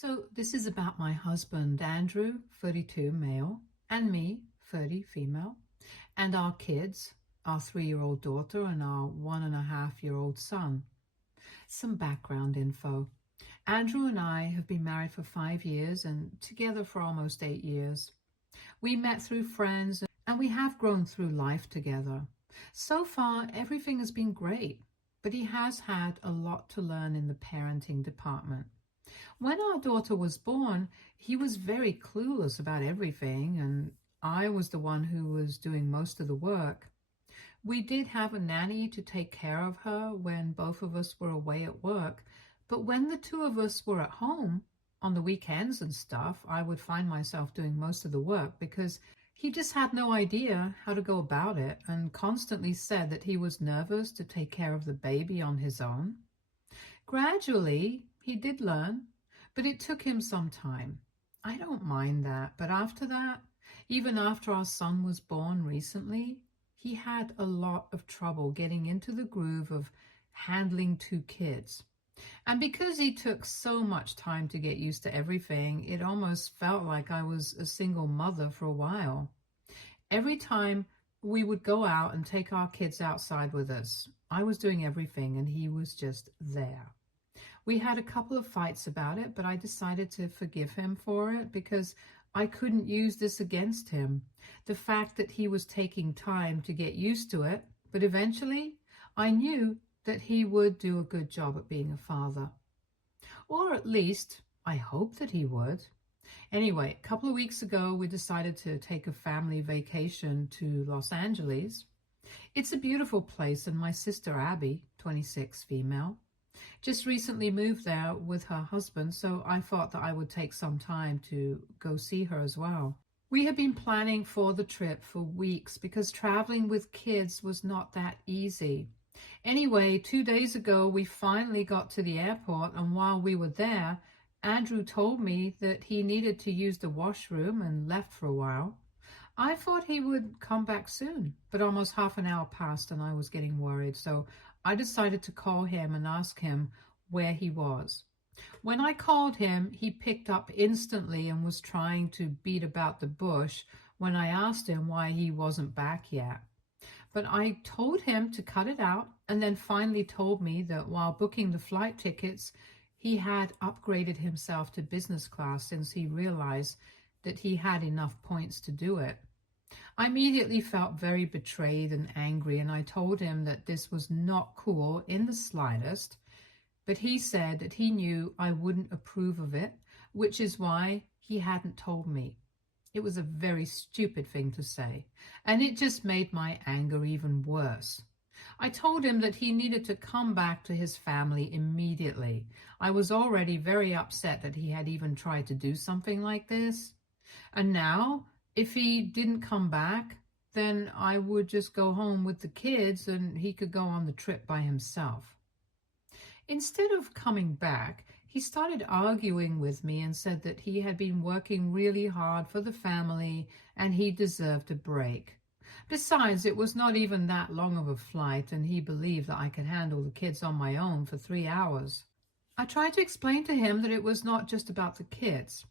So this is about my husband, Andrew, 32, male, and me, 30, female, and our kids, our 3-year-old daughter and our 1.5-year-old son. Some background info. Andrew and I have been married for 5 years and together for almost 8 years. We met through friends and we have grown through life together. So far, everything has been great, but he has had a lot to learn in the parenting department. When our daughter was born, he was very clueless about everything, and I was the one who was doing most of the work. We did have a nanny to take care of her when both of us were away at work, but when the two of us were at home, on the weekends and stuff, I would find myself doing most of the work because he just had no idea how to go about it and constantly said that he was nervous to take care of the baby on his own. Gradually, he did learn, but it took him some time. I don't mind that, but after that, even after our son was born recently, he had a lot of trouble getting into the groove of handling 2 kids. And because he took so much time to get used to everything, it almost felt like I was a single mother for a while. Every time we would go out and take our kids outside with us, I was doing everything and he was just there. We had a couple of fights about it, but I decided to forgive him for it because I couldn't use this against him. The fact that he was taking time to get used to it, but eventually I knew that he would do a good job at being a father. Or at least, I hope that he would. Anyway, a couple of weeks ago, we decided to take a family vacation to Los Angeles. It's a beautiful place, and my sister Abby, 26, female, just recently moved there with her husband, so I thought that I would take some time to go see her as well. We had been planning for the trip for weeks because traveling with kids was not that easy. Anyway, 2 days ago, we finally got to the airport, and while we were there, Andrew told me that he needed to use the washroom and left for a while. I thought he would come back soon, but almost half an hour passed and I was getting worried, so I decided to call him and ask him where he was. When I called him, he picked up instantly and was trying to beat about the bush when I asked him why he wasn't back yet. But I told him to cut it out and then finally told me that while booking the flight tickets, he had upgraded himself to business class since he realized that he had enough points to do it. I immediately felt very betrayed and angry, and I told him that this was not cool in the slightest, but he said that he knew I wouldn't approve of it, which is why he hadn't told me. It was a very stupid thing to say, and it just made my anger even worse. I told him that he needed to come back to his family immediately. I was already very upset that he had even tried to do something like this. And now, if he didn't come back, then I would just go home with the kids and he could go on the trip by himself. Instead of coming back, he started arguing with me and said that he had been working really hard for the family and he deserved a break. Besides, it was not even that long of a flight and he believed that I could handle the kids on my own for 3 hours. I tried to explain to him that it was not just about the kids.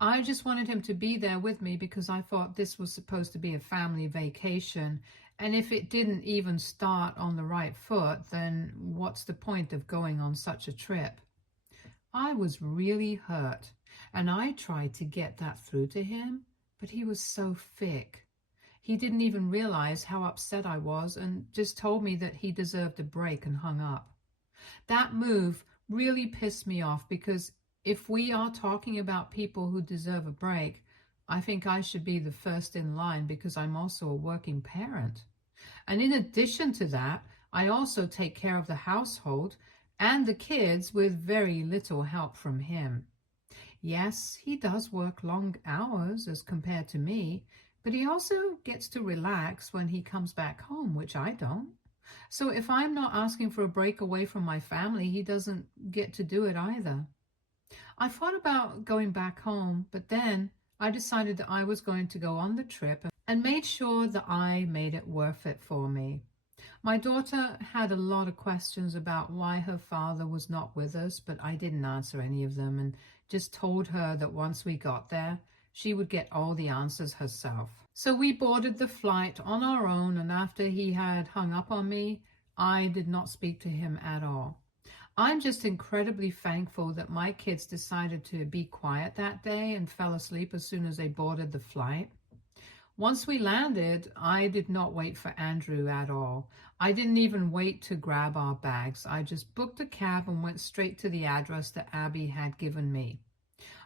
I just wanted him to be there with me because I thought this was supposed to be a family vacation, and if it didn't even start on the right foot, then what's the point of going on such a trip? I was really hurt, and I tried to get that through to him, but he was so thick. He didn't even realize how upset I was and just told me that he deserved a break and hung up. That move really pissed me off because if we are talking about people who deserve a break, I think I should be the first in line because I'm also a working parent. And in addition to that, I also take care of the household and the kids with very little help from him. Yes, he does work long hours as compared to me, but he also gets to relax when he comes back home, which I don't. So if I'm not asking for a break away from my family, he doesn't get to do it either. I thought about going back home, but then I decided that I was going to go on the trip and made sure that I made it worth it for me. My daughter had a lot of questions about why her father was not with us, but I didn't answer any of them and just told her that once we got there, she would get all the answers herself. So we boarded the flight on our own, and after he had hung up on me, I did not speak to him at all. I'm just incredibly thankful that my kids decided to be quiet that day and fell asleep as soon as they boarded the flight. Once we landed, I did not wait for Andrew at all. I didn't even wait to grab our bags. I just booked a cab and went straight to the address that Abby had given me.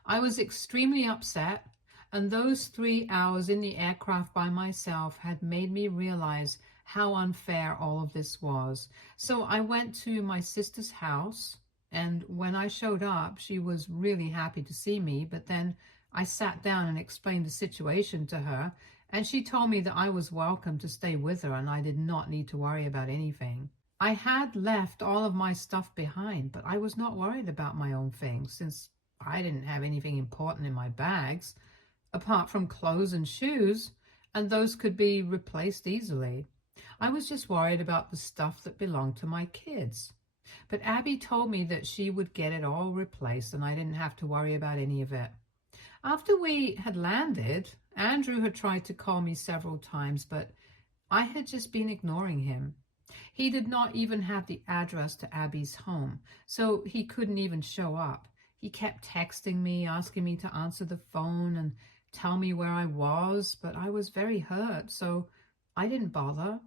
I was extremely upset, and those 3 hours in the aircraft by myself had made me realize how unfair all of this was. So I went to my sister's house, and when I showed up, she was really happy to see me, but then I sat down and explained the situation to her, and she told me that I was welcome to stay with her and I did not need to worry about anything. I had left all of my stuff behind, but I was not worried about my own things since I didn't have anything important in my bags, apart from clothes and shoes, and those could be replaced easily. I was just worried about the stuff that belonged to my kids. But Abby told me that she would get it all replaced and I didn't have to worry about any of it. After we had landed, Andrew had tried to call me several times, but I had just been ignoring him. He did not even have the address to Abby's home, so he couldn't even show up. He kept texting me, asking me to answer the phone and tell me where I was, but I was very hurt, so I didn't bother.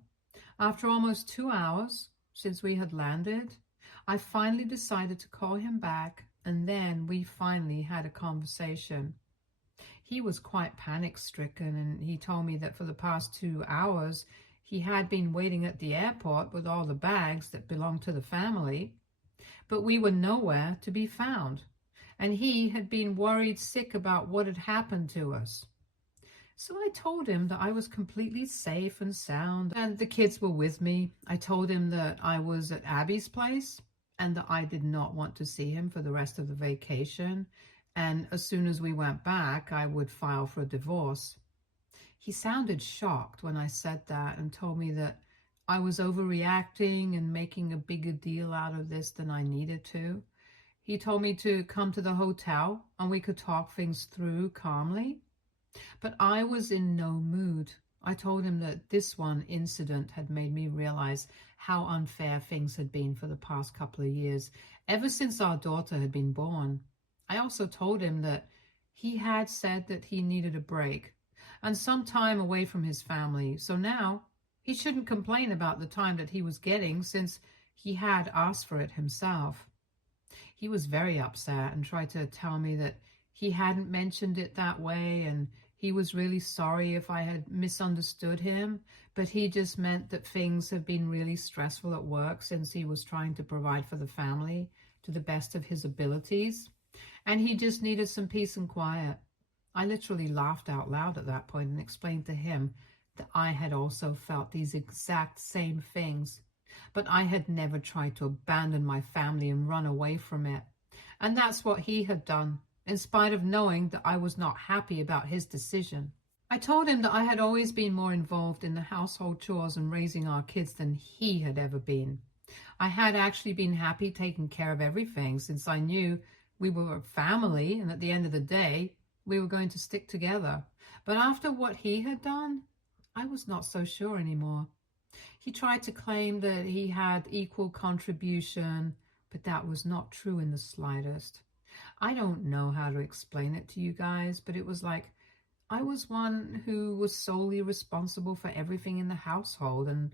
After almost 2 hours since we had landed, I finally decided to call him back, and then we finally had a conversation. He was quite panic-stricken, and he told me that for the past 2 hours, he had been waiting at the airport with all the bags that belonged to the family, but we were nowhere to be found, and he had been worried sick about what had happened to us. So I told him that I was completely safe and sound and the kids were with me. I told him that I was at Abby's place and that I did not want to see him for the rest of the vacation. And as soon as we went back, I would file for a divorce. He sounded shocked when I said that and told me that I was overreacting and making a bigger deal out of this than I needed to. He told me to come to the hotel and we could talk things through calmly. But I was in no mood. I told him that this one incident had made me realize how unfair things had been for the past couple of years, ever since our daughter had been born. I also told him that he had said that he needed a break and some time away from his family, so now he shouldn't complain about the time that he was getting since he had asked for it himself. He was very upset and tried to tell me that he hadn't mentioned it that way and he was really sorry if I had misunderstood him, but he just meant that things had been really stressful at work since he was trying to provide for the family to the best of his abilities, and he just needed some peace and quiet. I literally laughed out loud at that point and explained to him that I had also felt these exact same things, but I had never tried to abandon my family and run away from it. And that's what he had done, in spite of knowing that I was not happy about his decision. I told him that I had always been more involved in the household chores and raising our kids than he had ever been. I had actually been happy taking care of everything since I knew we were a family and at the end of the day, we were going to stick together. But after what he had done, I was not so sure anymore. He tried to claim that he had equal contribution, but that was not true in the slightest. I don't know how to explain it to you guys, but it was like I was one who was solely responsible for everything in the household, and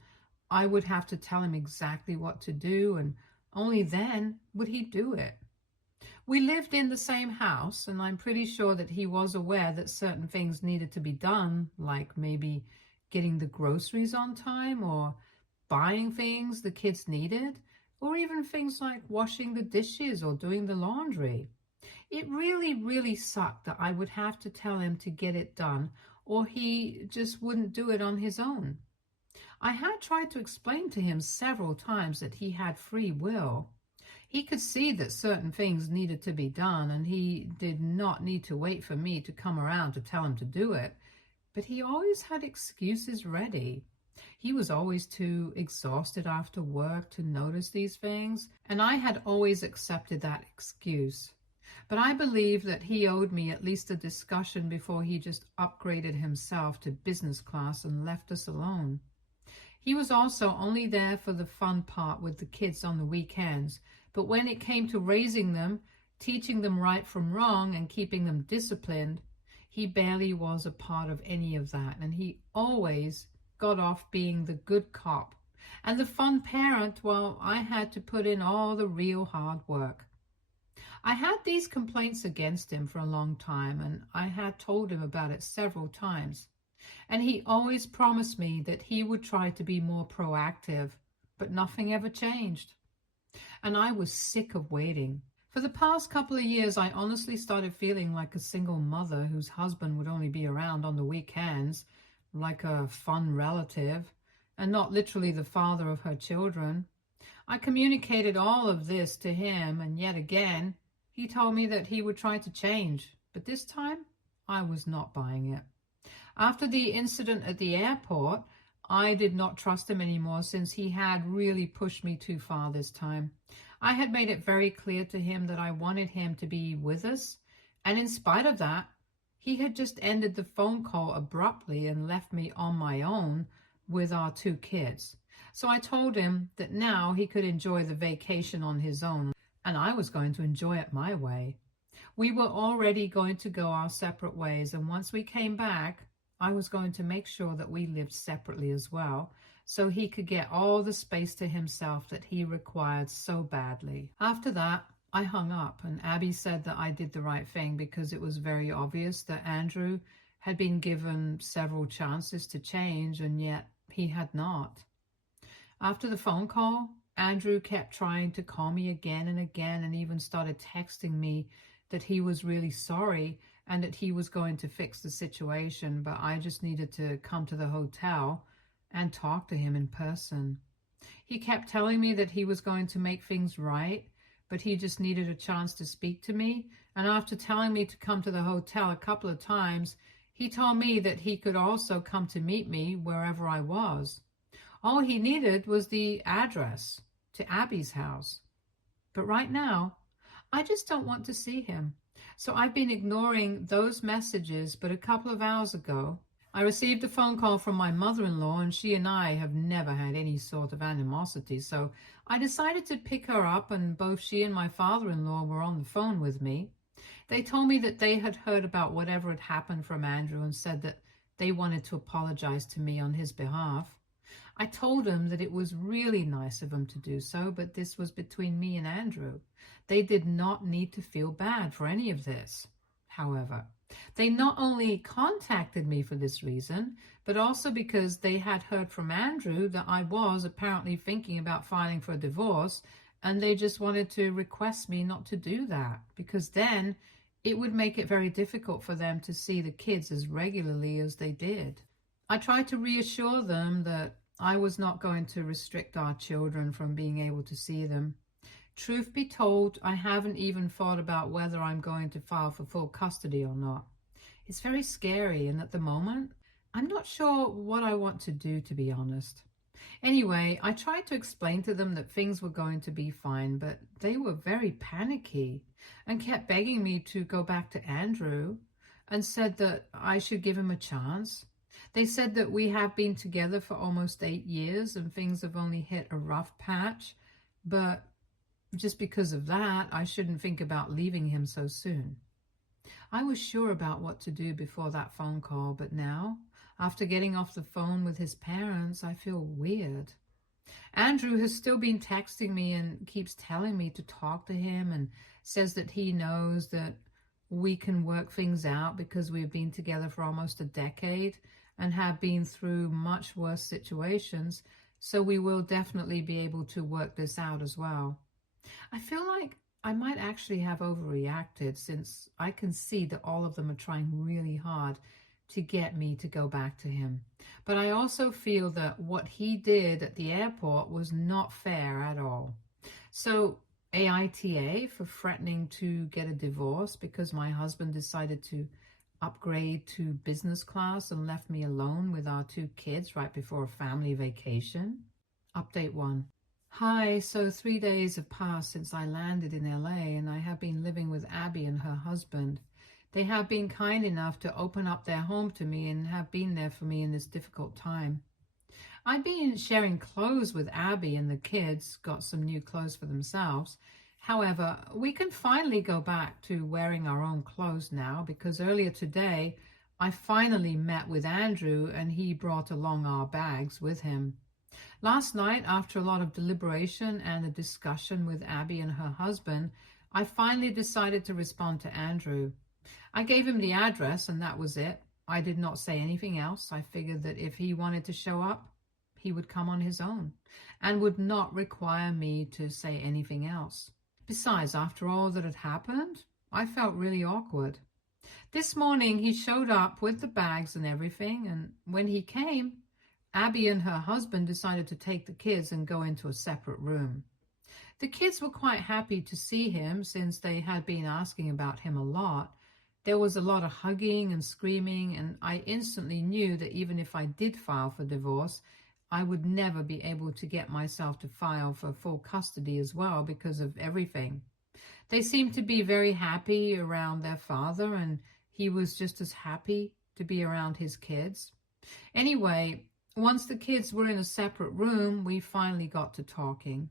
I would have to tell him exactly what to do, and only then would he do it. We lived in the same house, and I'm pretty sure that he was aware that certain things needed to be done, like maybe getting the groceries on time or buying things the kids needed, or even things like washing the dishes or doing the laundry. It really sucked that I would have to tell him to get it done, or he just wouldn't do it on his own. I had tried to explain to him several times that he had free will. He could see that certain things needed to be done, and he did not need to wait for me to come around to tell him to do it, but he always had excuses ready. He was always too exhausted after work to notice these things, and I had always accepted that excuse. But I believe that he owed me at least a discussion before he just upgraded himself to business class and left us alone. He was also only there for the fun part with the kids on the weekends, but when it came to raising them, teaching them right from wrong, and keeping them disciplined, he barely was a part of any of that, and he always got off being the good cop and the fun parent while I had to put in all the real hard work. I had these complaints against him for a long time, and I had told him about it several times. And he always promised me that he would try to be more proactive, but nothing ever changed. And I was sick of waiting. For the past couple of years, I honestly started feeling like a single mother whose husband would only be around on the weekends, like a fun relative, and not literally the father of her children. I communicated all of this to him, and yet again, he told me that he would try to change, but this time I was not buying it. After the incident at the airport, I did not trust him anymore since he had really pushed me too far this time. I had made it very clear to him that I wanted him to be with us, and in spite of that, he had just ended the phone call abruptly and left me on my own with our 2 kids. So I told him that now he could enjoy the vacation on his own, and I was going to enjoy it my way. We were already going to go our separate ways, and once we came back, I was going to make sure that we lived separately as well, so he could get all the space to himself that he required so badly. After that, I hung up, and Abby said that I did the right thing because it was very obvious that Andrew had been given several chances to change, and yet he had not. After the phone call, Andrew kept trying to call me again and again, and even started texting me that he was really sorry and that he was going to fix the situation, but I just needed to come to the hotel and talk to him in person. He kept telling me that he was going to make things right, but he just needed a chance to speak to me, and after telling me to come to the hotel a couple of times, he told me that he could also come to meet me wherever I was. All he needed was the address to Abby's house. But right now, I just don't want to see him. So I've been ignoring those messages, but a couple of hours ago, I received a phone call from my mother-in-law, and she and I have never had any sort of animosity. So I decided to pick her up, and both she and my father-in-law were on the phone with me. They told me that they had heard about whatever had happened from Andrew and said that they wanted to apologize to me on his behalf. I told them that it was really nice of them to do so, but this was between me and Andrew. They did not need to feel bad for any of this. However, they not only contacted me for this reason, but also because they had heard from Andrew that I was apparently thinking about filing for a divorce, and they just wanted to request me not to do that, because then it would make it very difficult for them to see the kids as regularly as they did. I tried to reassure them that I was not going to restrict our children from being able to see them. Truth be told, I haven't even thought about whether I'm going to file for full custody or not. It's very scary, and at the moment, I'm not sure what I want to do, to be honest. Anyway, I tried to explain to them that things were going to be fine, but they were very panicky and kept begging me to go back to Andrew and said that I should give him a chance. They said that we have been together for almost 8 years and things have only hit a rough patch, but just because of that, I shouldn't think about leaving him so soon. I was sure about what to do before that phone call, but now, after getting off the phone with his parents, I feel weird. Andrew has still been texting me and keeps telling me to talk to him and says that he knows that we can work things out because we've been together for almost a decade and have been through much worse situations, so we will definitely be able to work this out as well. I feel like I might actually have overreacted since I can see that all of them are trying really hard to get me to go back to him. But I also feel that what he did at the airport was not fair at all. So aita for threatening to get a divorce because my husband decided to upgrade to business class and left me alone with our 2 kids right before a family vacation. Update 1. Hi, so 3 days have passed since I landed in LA and I have been living with Abby and her husband. They have been kind enough to open up their home to me and have been there for me in this difficult time. I've been sharing clothes with Abby and the kids got some new clothes for themselves. However, we can finally go back to wearing our own clothes now because earlier today I finally met with Andrew and he brought along our bags with him. Last night, after a lot of deliberation and a discussion with Abby and her husband, I finally decided to respond to Andrew. I gave him the address and that was it. I did not say anything else. I figured that if he wanted to show up, he would come on his own and would not require me to say anything else. Besides, after all that had happened, I felt really awkward. This morning he showed up with the bags and everything, and when he came, Abby and her husband decided to take the kids and go into a separate room. The kids were quite happy to see him since they had been asking about him a lot. There was a lot of hugging and screaming, and I instantly knew that even if I did file for divorce, I would never be able to get myself to file for full custody as well because of everything. They seemed to be very happy around their father, and he was just as happy to be around his kids. Anyway, once the kids were in a separate room, we finally got to talking.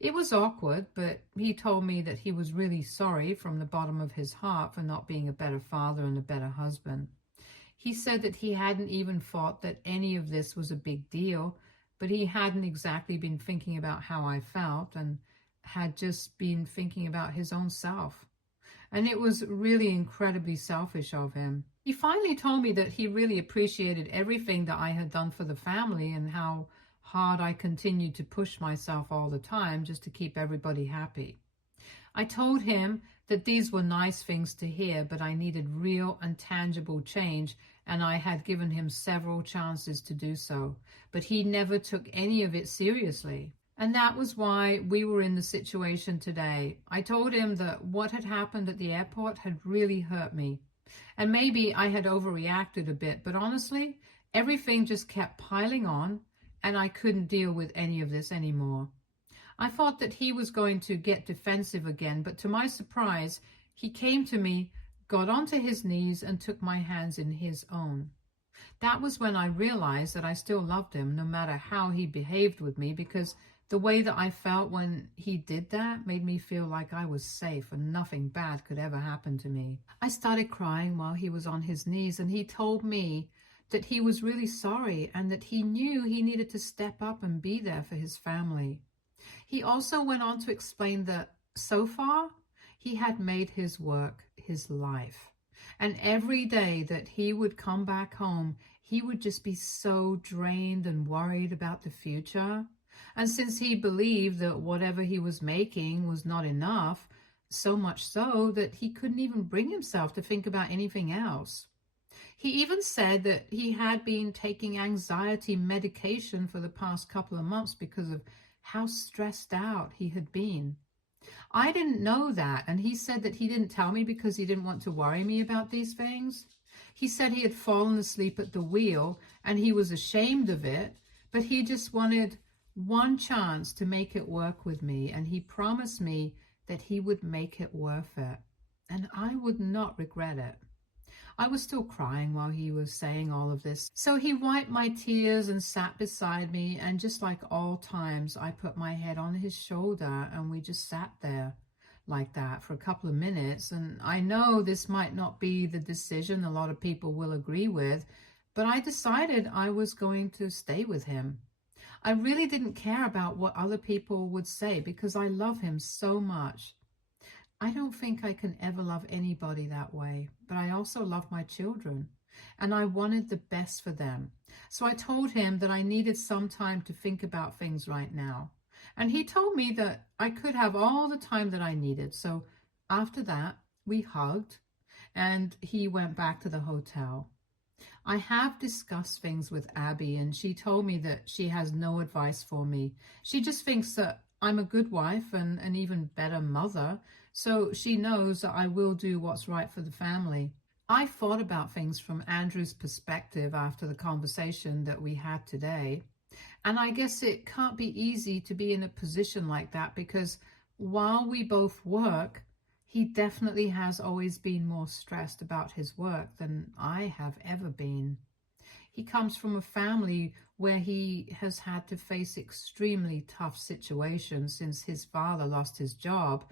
It was awkward, but he told me that he was really sorry from the bottom of his heart for not being a better father and a better husband. He said that he hadn't even thought that any of this was a big deal, but he hadn't exactly been thinking about how I felt and had just been thinking about his own self. And it was really incredibly selfish of him. He finally told me that he really appreciated everything that I had done for the family and how hard I continued to push myself all the time just to keep everybody happy. I told him that these were nice things to hear, but I needed real and tangible change, and I had given him several chances to do so, but he never took any of it seriously. And that was why we were in the situation today. I told him that what had happened at the airport had really hurt me. And maybe I had overreacted a bit, but honestly, everything just kept piling on, and I couldn't deal with any of this anymore. I thought that he was going to get defensive again, but to my surprise, he came to me, got onto his knees, and took my hands in his own. That was when I realized that I still loved him, no matter how he behaved with me, because the way that I felt when he did that made me feel like I was safe and nothing bad could ever happen to me. I started crying while he was on his knees, and he told me that he was really sorry and that he knew he needed to step up and be there for his family. He also went on to explain that so far he had made his work his life. And every day that he would come back home, he would just be so drained and worried about the future. And since he believed that whatever he was making was not enough, so much so that he couldn't even bring himself to think about anything else. He even said that he had been taking anxiety medication for the past couple of months because of how stressed out he had been. I didn't know that, and he said that he didn't tell me because he didn't want to worry me about these things. He said he had fallen asleep at the wheel and he was ashamed of it, but he just wanted one chance to make it work with me, and he promised me that he would make it worth it, and I would not regret it. I was still crying while he was saying all of this, so he wiped my tears and sat beside me, and just like all times, I put my head on his shoulder and we just sat there like that for a couple of minutes. And I know this might not be the decision a lot of people will agree with, but I decided I was going to stay with him. I really didn't care about what other people would say because I love him so much. I don't think I can ever love anybody that way, but I also love my children, and I wanted the best for them. So I told him that I needed some time to think about things right now. And he told me that I could have all the time that I needed. So after that, we hugged, and he went back to the hotel. I have discussed things with Abby, and she told me that she has no advice for me. She just thinks that I'm a good wife and an even better mother, so she knows that I will do what's right for the family. I thought about things from Andrew's perspective after the conversation that we had today. And I guess it can't be easy to be in a position like that because while we both work, he definitely has always been more stressed about his work than I have ever been. He comes from a family where he has had to face extremely tough situations since his father lost his job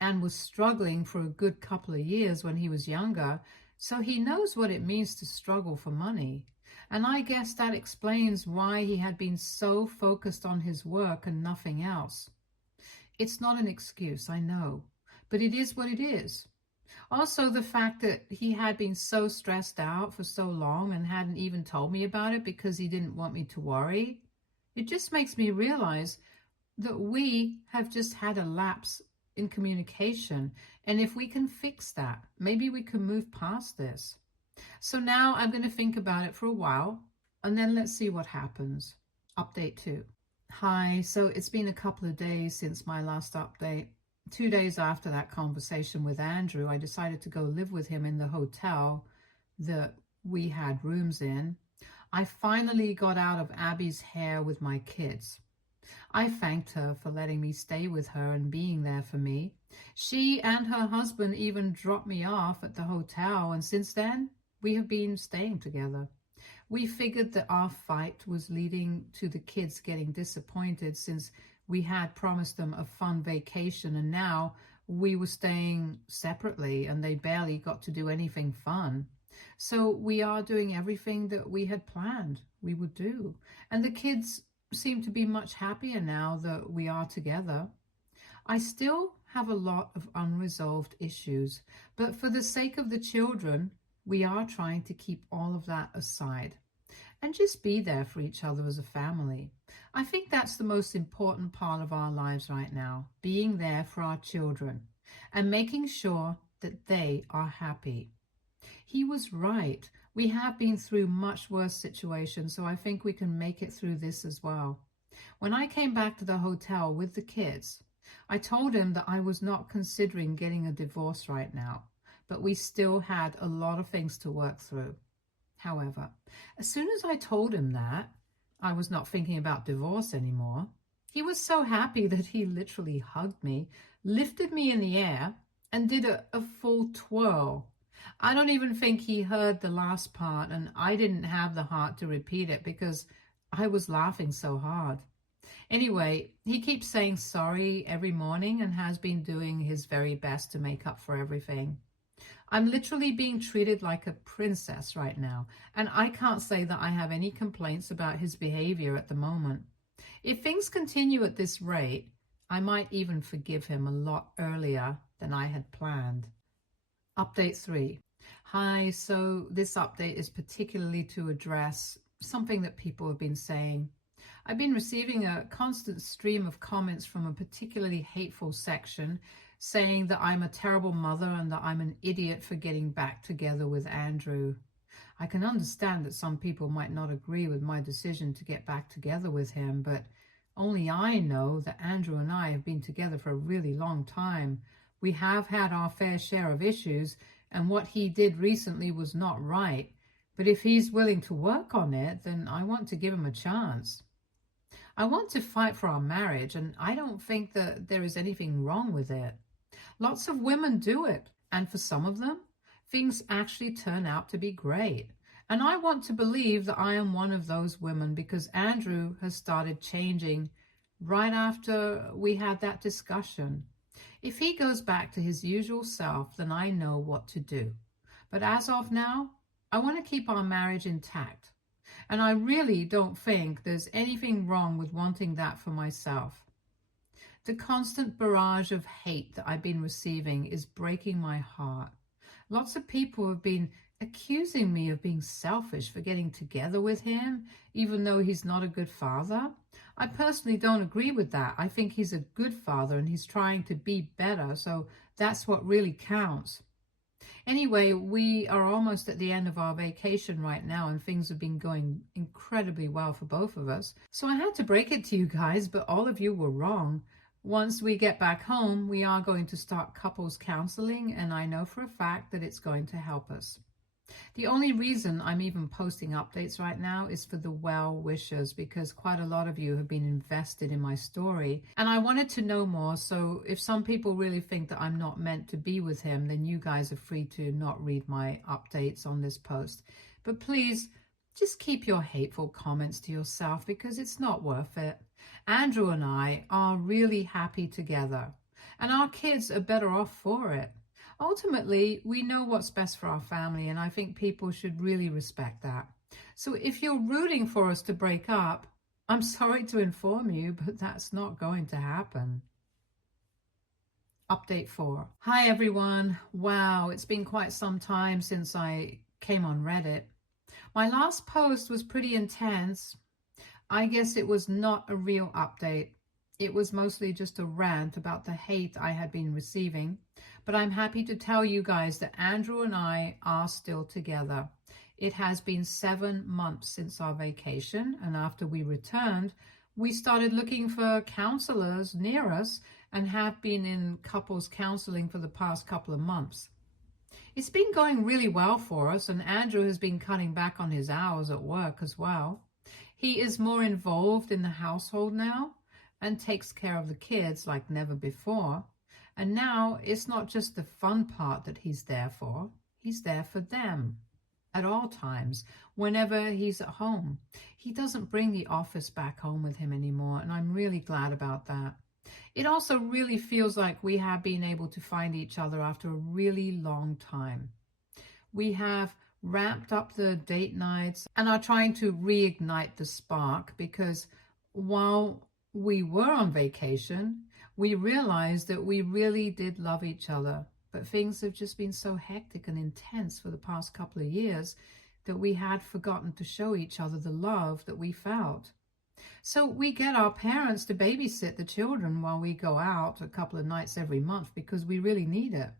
and was struggling for a good couple of years when he was younger, so he knows what it means to struggle for money. And I guess that explains why he had been so focused on his work and nothing else. It's not an excuse, I know, but it is what it is. Also, the fact that he had been so stressed out for so long and hadn't even told me about it because he didn't want me to worry, it just makes me realize that we have just had a lapse in communication. And if we can fix that, maybe we can move past this. So now I'm going to think about it for a while and then let's see what happens. Update 2. Hi, so it's been a couple of days since my last update. 2 days after that conversation with Andrew, I decided to go live with him in the hotel that we had rooms in. I finally got out of Abby's hair with my kids. I thanked her for letting me stay with her and being there for me. She and her husband even dropped me off at the hotel, and since then, we have been staying together. We figured that our fight was leading to the kids getting disappointed since we had promised them a fun vacation and now we were staying separately and they barely got to do anything fun. So we are doing everything that we had planned we would do. And the kids seem to be much happier now that we are together. I still have a lot of unresolved issues, but for the sake of the children, we are trying to keep all of that aside and just be there for each other as a family. I think that's the most important part of our lives right now, being there for our children and making sure that they are happy. He was right. We have been through much worse situations, so I think we can make it through this as well. When I came back to the hotel with the kids, I told him that I was not considering getting a divorce right now, but we still had a lot of things to work through. However, as soon as I told him that I was not thinking about divorce anymore, he was so happy that he literally hugged me, lifted me in the air, and did a full twirl. I don't even think he heard the last part, and I didn't have the heart to repeat it because I was laughing so hard. Anyway, he keeps saying sorry every morning and has been doing his very best to make up for everything. I'm literally being treated like a princess right now, and I can't say that I have any complaints about his behavior at the moment. If things continue at this rate, I might even forgive him a lot earlier than I had planned. Update 3. Hi, so this update is particularly to address something that people have been saying. I've been receiving a constant stream of comments from a particularly hateful section saying that I'm a terrible mother and that I'm an idiot for getting back together with Andrew. I can understand that some people might not agree with my decision to get back together with him, but only I know that Andrew and I have been together for a really long time. We have had our fair share of issues, and what he did recently was not right. But if he's willing to work on it, then I want to give him a chance. I want to fight for our marriage, and I don't think that there is anything wrong with it. Lots of women do it, and for some of them, things actually turn out to be great. And I want to believe that I am one of those women because Andrew has started changing right after we had that discussion. If he goes back to his usual self, then I know what to do. But as of now, I want to keep our marriage intact. And I really don't think there's anything wrong with wanting that for myself. The constant barrage of hate that I've been receiving is breaking my heart. Lots of people have been accusing me of being selfish for getting together with him, even though he's not a good father. I personally don't agree with that. I think he's a good father and he's trying to be better, so that's what really counts. Anyway, we are almost at the end of our vacation right now and things have been going incredibly well for both of us. So I had to break it to you guys, but all of you were wrong. Once we get back home, we are going to start couples counseling, and I know for a fact that it's going to help us. The only reason I'm even posting updates right now is for the well wishers, because quite a lot of you have been invested in my story and I wanted to know more. So if some people really think that I'm not meant to be with him, then you guys are free to not read my updates on this post. But please just keep your hateful comments to yourself, because it's not worth it. Andrew and I are really happy together and our kids are better off for it. Ultimately, we know what's best for our family, and I think people should really respect that. So if you're rooting for us to break up, I'm sorry to inform you, but that's not going to happen. Update 4. Hi everyone. Wow, it's been quite some time since I came on Reddit. My last post was pretty intense. I guess it was not a real update. It was mostly just a rant about the hate I had been receiving, but I'm happy to tell you guys that Andrew and I are still together. It has been 7 months since our vacation, and after we returned, we started looking for counselors near us and have been in couples counseling for the past couple of months. It's been going really well for us, and Andrew has been cutting back on his hours at work as well. He is more involved in the household now and takes care of the kids like never before. And now it's not just the fun part that he's there for them at all times, whenever he's at home. He doesn't bring the office back home with him anymore, and I'm really glad about that. It also really feels like we have been able to find each other after a really long time. We have ramped up the date nights and are trying to reignite the spark, because while we were on vacation, we realized that we really did love each other, but things have just been so hectic and intense for the past couple of years that we had forgotten to show each other the love that we felt. So we get our parents to babysit the children while we go out a couple of nights every month, because we really need it.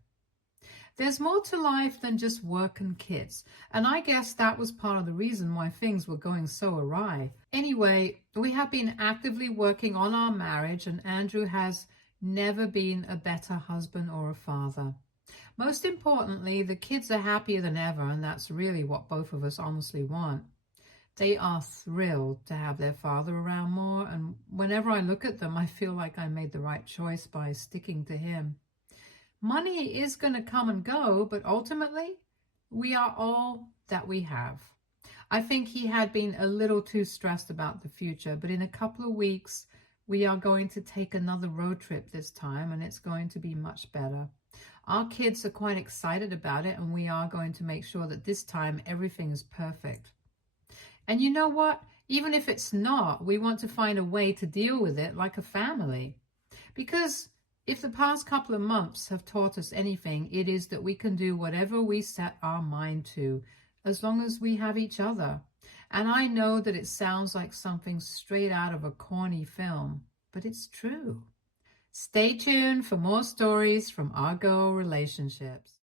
There's more to life than just work and kids, and I guess that was part of the reason why things were going so awry. Anyway, we have been actively working on our marriage, and Andrew has never been a better husband or a father. Most importantly, the kids are happier than ever, and that's really what both of us honestly want. They are thrilled to have their father around more, and whenever I look at them, I feel like I made the right choice by sticking to him. Money is going to come and go, but ultimately, we are all that we have. I think he had been a little too stressed about the future, but in a couple of weeks, we are going to take another road trip this time, and it's going to be much better. Our kids are quite excited about it, and we are going to make sure that this time everything is perfect. And you know what? Even if it's not, we want to find a way to deal with it like a family. Because if the past couple of months have taught us anything, it is that we can do whatever we set our mind to, as long as we have each other. And I know that it sounds like something straight out of a corny film, but it's true. Stay tuned for more stories from our girl relationships.